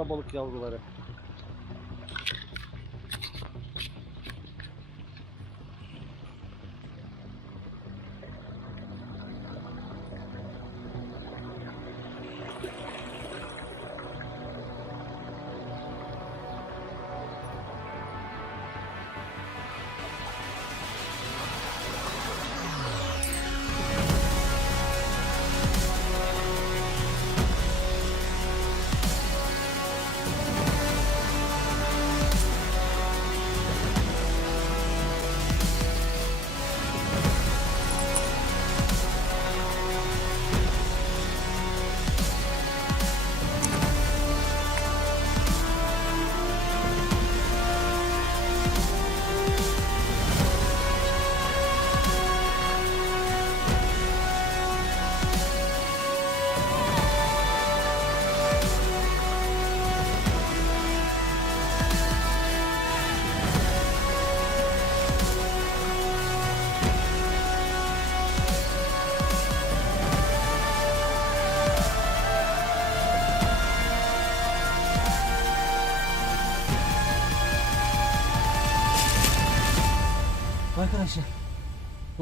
Alabalık yavruları.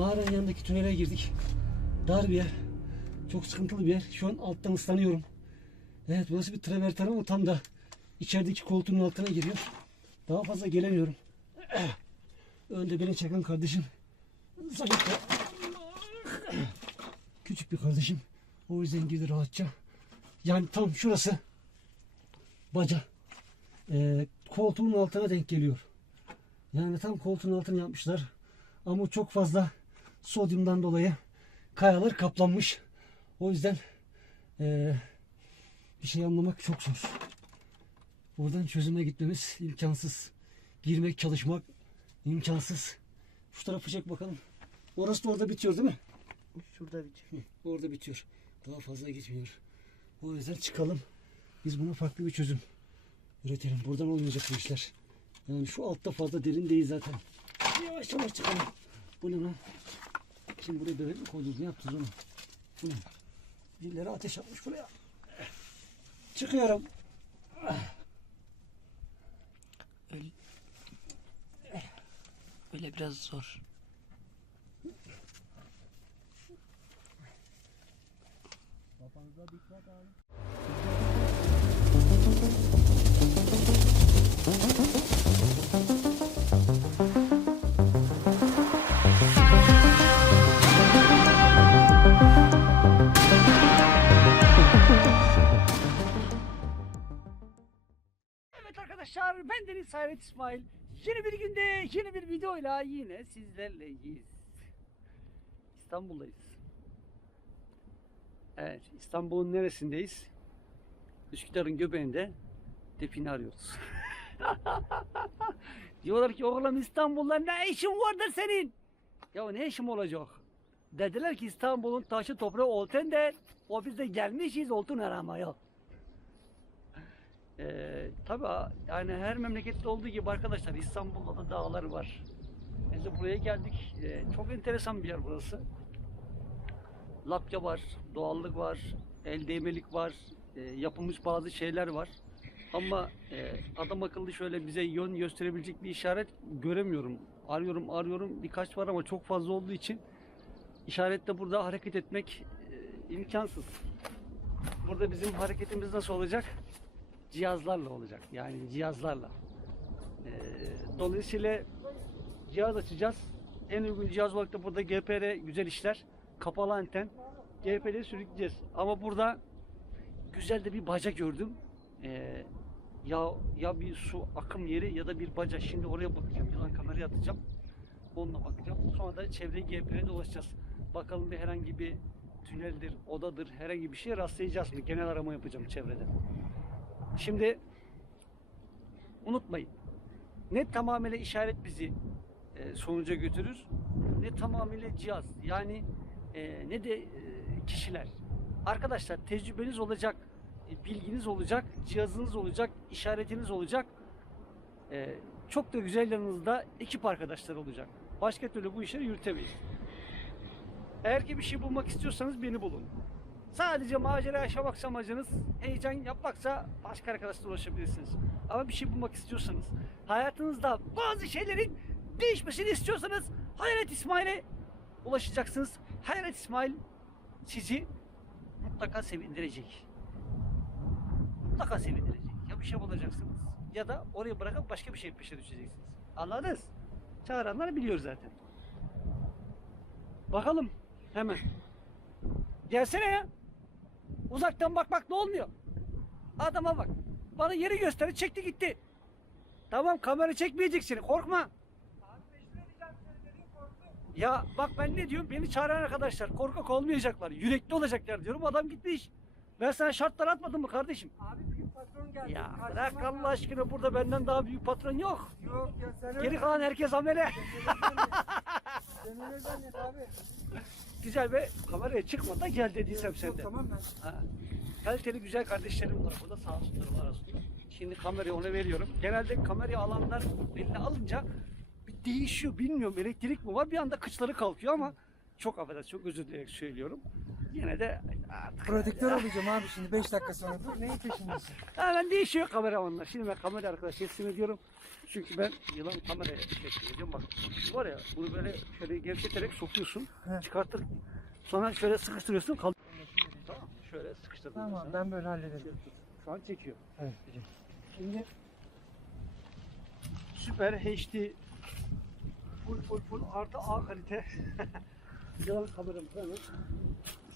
Mağaranın yanındaki tünele girdik. Dar bir yer. Çok sıkıntılı bir yer. Şu an alttan ıslanıyorum. Evet burası bir traverten ama tam da içerideki koltuğun altına giriyor. Daha fazla gelemiyorum. Önde beni çeken kardeşim. Zayıf. Küçük bir kardeşim. O yüzden girdi rahatça. Yani tam şurası baca. Ee, koltuğun altına denk geliyor. Yani tam koltuğun altını yapmışlar. Ama çok fazla sodyumdan dolayı kayalar kaplanmış. O yüzden eee, bir şey anlamak çok zor. Buradan çözüme gitmemiz imkansız. Girmek, çalışmak imkansız. Şu tarafı çek bakalım. Orası da orada bitiyor değil mi? Şurada Hı, Orada bitiyor. Daha fazla gitmiyor. O yüzden çıkalım. Biz buna farklı bir çözüm üretelim. Buradan olmayacak bu işler. Yani şu altta fazla derin değil zaten. Yavaş yavaş çıkalım. Bu ne lan? Şimdi buraya bebek mi koydunuz? Ne yaptınız onu? Bu ne? Birileri ateş atmış buraya. Çıkıyorum. Öyle biraz zor. Evet Hayret İsmail. Yeni bir günde yeni bir videoyla yine sizlerleyiz. İstanbul'dayız. Evet İstanbul'un neresindeyiz? Üsküdar'ın göbeğinde define arıyoruz. Diyorlar ki oğlum İstanbul'da ne işin vardır senin? Ya ne işim olacak? Dediler ki İstanbul'un taşı toprağı olten de o biz de gelmişiz oltun aramaya. Ee, tabii yani her memlekette olduğu gibi arkadaşlar İstanbul'da da dağlar var. Biz de buraya geldik. Ee, çok enteresan bir yer burası. Lapça var, doğallık var, el değmelik var, e, yapılmış bazı şeyler var. Ama e, adam akıllı şöyle bize yön gösterebilecek bir işaret göremiyorum. Arıyorum arıyorum birkaç var ama çok fazla olduğu için işaretle burada hareket etmek e, imkansız. Burada bizim hareketimiz nasıl olacak? Cihazlarla olacak. Yani cihazlarla. Ee, dolayısıyla cihaz açacağız. En uygun cihaz olarak da burada GPR güzel işler. Kapalı anten. GPR'yi sürükleyeceğiz. Ama burada güzel de bir baca gördüm. Ee, ya ya bir su akım yeri ya da bir baca. Şimdi oraya bakacağım. Yılan kameraya atacağım. Onunla bakacağım. Sonra da çevreyi GPR'ye dolaşacağız. Bakalım bir herhangi bir tüneldir, odadır, herhangi bir şeye rastlayacağız mı? Genel arama yapacağım çevrede. Şimdi unutmayın. Ne tamamıyla işaret bizi e, sonuca götürür ne tamamıyla cihaz. Yani e, ne de e, kişiler. Arkadaşlar tecrübeniz olacak, e, bilginiz olacak, cihazınız olacak, işaretiniz olacak. E, çok da güzel yanınızda ekip arkadaşlar olacak. Başka türlü bu işleri yürütemeyiz. Eğer ki bir şey bulmak istiyorsanız beni bulun. Sadece macera yaşamaksa amacınız, heyecan yapmaksa başka arkadaşlarla ulaşabilirsiniz. Ama bir şey bulmak istiyorsanız, hayatınızda bazı şeylerin değişmesini istiyorsanız Hayalet İsmail'e ulaşacaksınız. Hayalet İsmail sizi mutlaka sevindirecek. Mutlaka sevindirecek. Ya bir şey bulacaksınız ya da orayı bırakıp başka bir şey peşine düşeceksiniz. Anladınız? Çağıranlar biliyor zaten. Bakalım hemen. Gelsene ya. Uzaktan bakmak ne olmuyor? Adama bak. Bana yeri gösterdi çekti gitti. Tamam kamera çekmeyecek seni korkma. Ya bak ben ne diyorum beni çağıran arkadaşlar korkak olmayacaklar yürekli olacaklar diyorum adam gitmiş. Ben sana şartlar atmadım mı kardeşim? Abi patron geldi. Ya Karşıma bırak. Allah aşkına burada benden daha büyük patron yok. Yok ya sen öyle. Geri kalan herkes amele. Sen öyle zannet abi. Güzel ve kameraya çıkmadan gel dediysem Yok, sende. Tamam ben. Ha. Kaliteli güzel kardeşlerim var burada sağ olsunlar var olsun. Şimdi kamerayı ona veriyorum. Genelde kamerayı alanlar eline alınca bir değişiyor bilmiyorum elektrik mi var bir anda kıçları kalkıyor ama çok affedersin çok özür dileyerek söylüyorum. Yine de artık Prodüktör olacağım abi şimdi 5 dakika sonra. Dur neyin peşindesin? Hemen değişiyor kameramanlar. Şimdi ben kamera arkadaş teslim ediyorum. Çünkü ben yılan kameraya teslim ediyorum. Bak var ya bunu böyle şöyle gevşeterek sokuyorsun. He. Çıkartır. Sonra şöyle sıkıştırıyorsun. Kal tamam. Şöyle sıkıştırdım. Tamam mesela. ben böyle hallederim. Şu an çekiyor. Evet. Şimdi süper HD full full full artı A kalite yılan kameramız hemen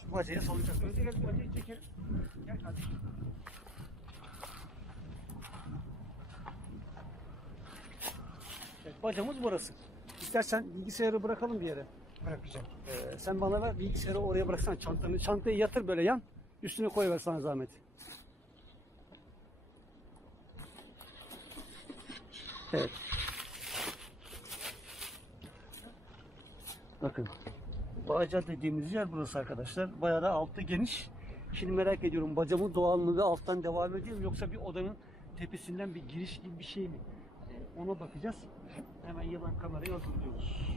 şu bacaya salacağız. Önce gel bacayı çekelim. Gel kardeşim. Evet, bacamız burası. İstersen bilgisayarı bırakalım bir yere. Bırakacağım. Ee, sen bana ver bilgisayarı oraya bıraksan çantanı. Çantayı yatır böyle yan. Üstüne koyver sana zahmet. Evet. Bakın. Baca dediğimiz yer burası arkadaşlar. Bayağı da altı geniş. Şimdi merak ediyorum bacamın doğallığı alttan devam ediyor mu yoksa bir odanın tepesinden bir giriş gibi bir şey mi? Ee, Ona bakacağız. Hemen yılan kamerayı hazırlıyoruz.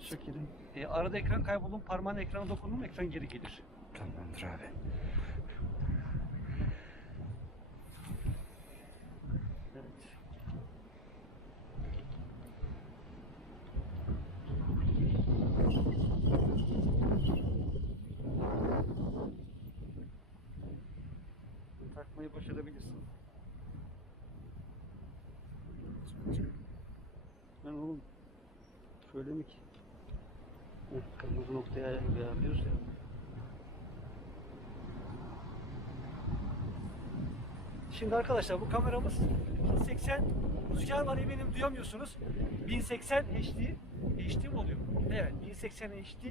Şu şekilde. Ee, arada ekran kaybolun parmağın ekrana dokundun mu ekran geri gelir. Tamamdır abi. Evet. Takmayı başarabilirsin. Ben oğlum şöyle mi ki? Heh, Kırmızı noktaya ayarlıyoruz ya. Şimdi arkadaşlar bu kameramız 1080 rüzgar var eminim duyamıyorsunuz. 1080 HD HD mi oluyor? Evet 1080 HD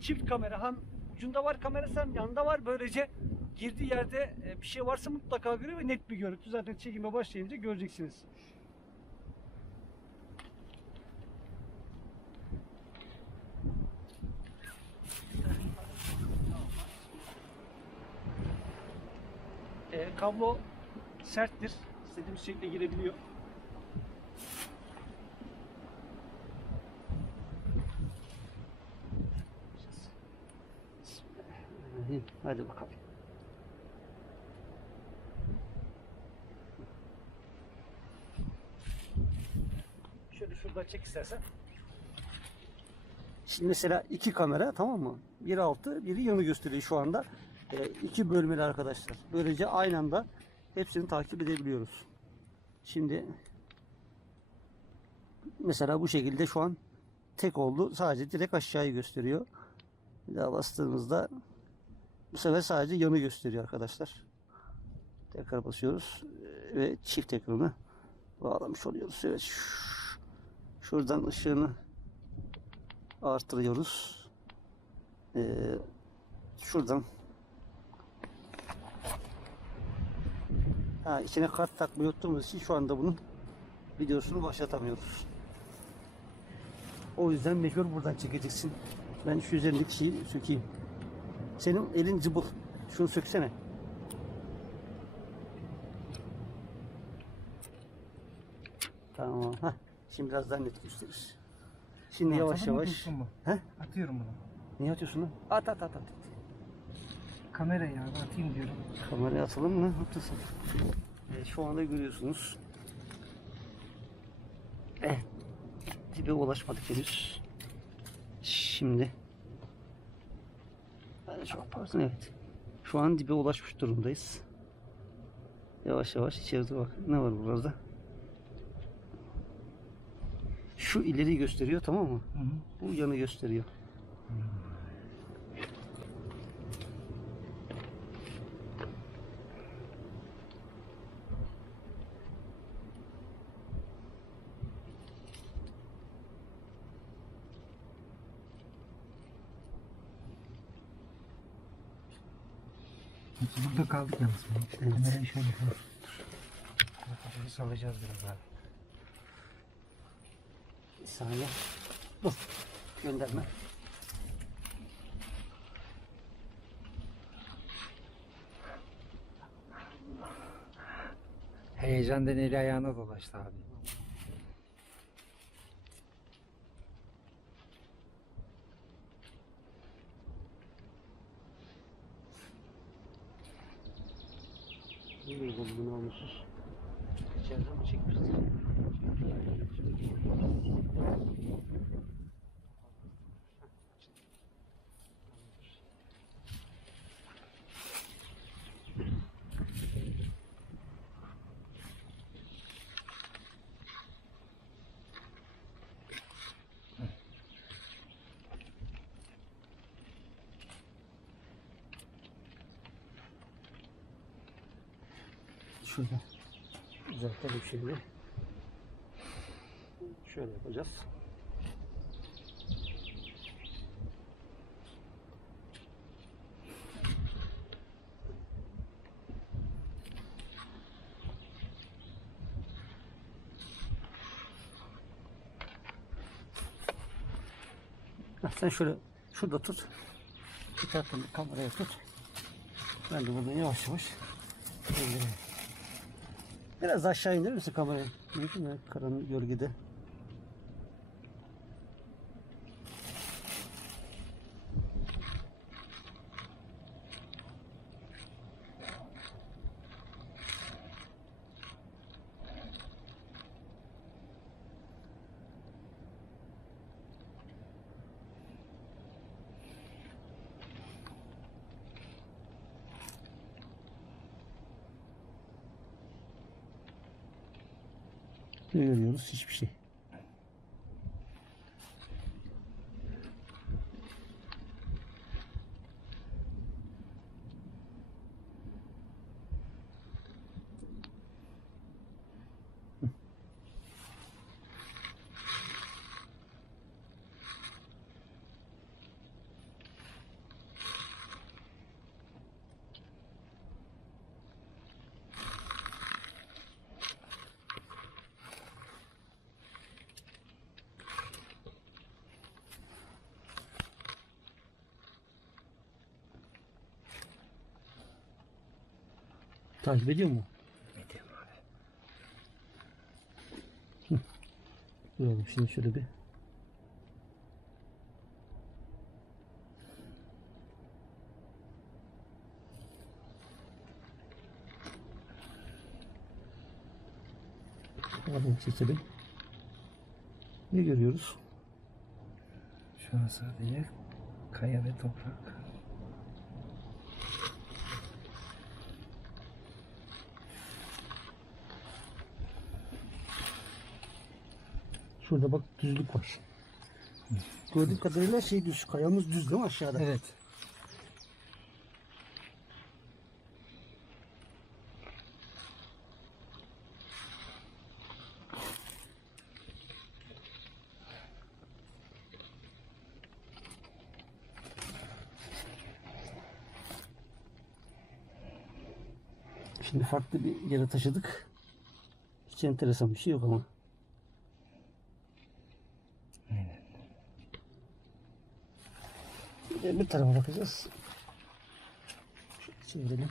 çift kamera hem ucunda var kamerası hem yanında var böylece girdiği yerde e, bir şey varsa mutlaka görüyor ve net bir görüntü zaten çekime başlayınca göreceksiniz. E, kablo serttir. İstediğimiz şekilde girebiliyor. Hadi bakalım. Şöyle şuradan çek istersen. Şimdi mesela iki kamera tamam mı? Biri altı, biri yanı gösteriyor şu anda. Ee, iki bölmeli arkadaşlar. Böylece aynı anda hepsini takip edebiliyoruz. Şimdi mesela bu şekilde şu an tek oldu. Sadece direkt aşağıyı gösteriyor. Bir daha bastığımızda bu sefer sadece yanı gösteriyor arkadaşlar. Tekrar basıyoruz ve çift ekranı bağlamış oluyoruz. Evet. şu- Şuradan ışığını arttırıyoruz. Ee, şuradan ha, içine kart takmayı unuttuğumuz için şu anda bunun videosunu başlatamıyoruz. O yüzden mecbur buradan çekeceksin. Ben şu üzerindeki şeyi sökeyim. Senin elin cıbıl. Şunu söksene. Tamam. Heh. Şimdi biraz daha net gösterir. Şimdi yavaş mı, yavaş. mu? He? Atıyorum bunu. Niye atıyorsun lan? At at at at. kamerayı abi atayım diyorum. Kameraya atalım mı? Haklısın. Evet, şu anda görüyorsunuz. Evet. Dibe ulaşmadık henüz. Şimdi. Ben çok pardon evet. Şu an dibe ulaşmış durumdayız. Yavaş yavaş içeride bak. Ne var burada? Şu ileri gösteriyor tamam mı? Hı hı. Bu yanı gösteriyor. Burada kaldık yalnız. Evet. Kamerayı şöyle koy. Kafayı sallayacağız biraz abi. Bir saniye. Dur. Gönderme. Heyecandan eli ayağına dolaştı abi. Nereye buldun namussuz? İçeride mi çekmişsin? Şurada. Düzeltelim şimdi. Şöyle yapacağız. Heh, sen şöyle şurada tut. Bir taraftan kameraya tut. Ben de burada yavaş yavaş indireyim. Biraz aşağı indirir misin kamerayı? Mümkün mü? Karanın gölgede. Görüyoruz? Hiçbir şey. Takip ediyor mu? Ediyorum abi. Duralım şimdi şöyle bir. Alalım çekelim. Ne görüyoruz? Şu an sadece kaya ve toprak. Şurada bak düzlük var. Gördüğüm kadarıyla şey düz, kayamız düz değil mi aşağıda? Evet. Şimdi farklı bir yere taşıdık. Hiç enteresan bir şey yok ama. Şimdi tarafa bakacağız. Şöyle çevirelim.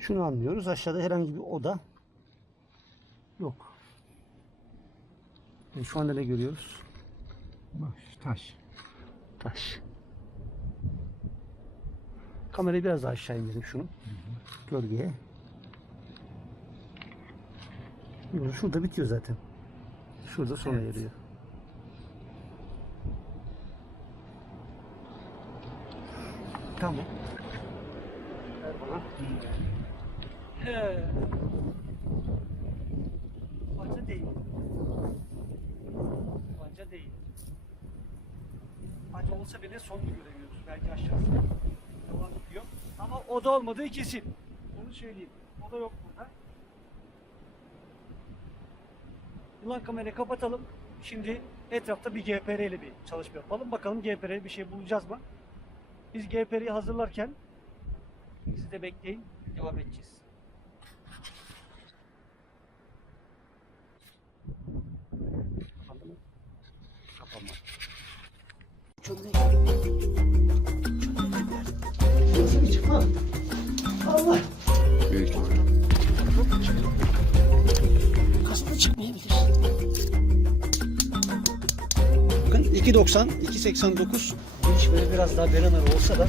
Şunu anlıyoruz. Aşağıda herhangi bir oda yok. E, şu anda ne görüyoruz? Bak şu taş. Taş. Kamerayı biraz daha aşağı indirelim şunu. Gölgeye. Yok, Şurada bitiyor zaten. Şurada sona Evet. eriyor. Tamam. Ver bana. He. Değil. Panca değil. Panca olsa bile sonunu göremiyoruz. Belki aşağısı devam ediyor. Ama o da olmadığı kesin. Onu söyleyeyim. O da yok burada. Yılan kamerayı kapatalım. Şimdi etrafta bir GPR ile bir çalışma yapalım. Bakalım GPR'ye bir şey bulacağız mı? Biz GPR'yi hazırlarken siz de bekleyin. Devam edeceğiz. Bir çıkma? Allah! Büyük Kasma çıkmayabilir. Bakın 2.90, 2.89 geniş böyle biraz daha berenar olsa da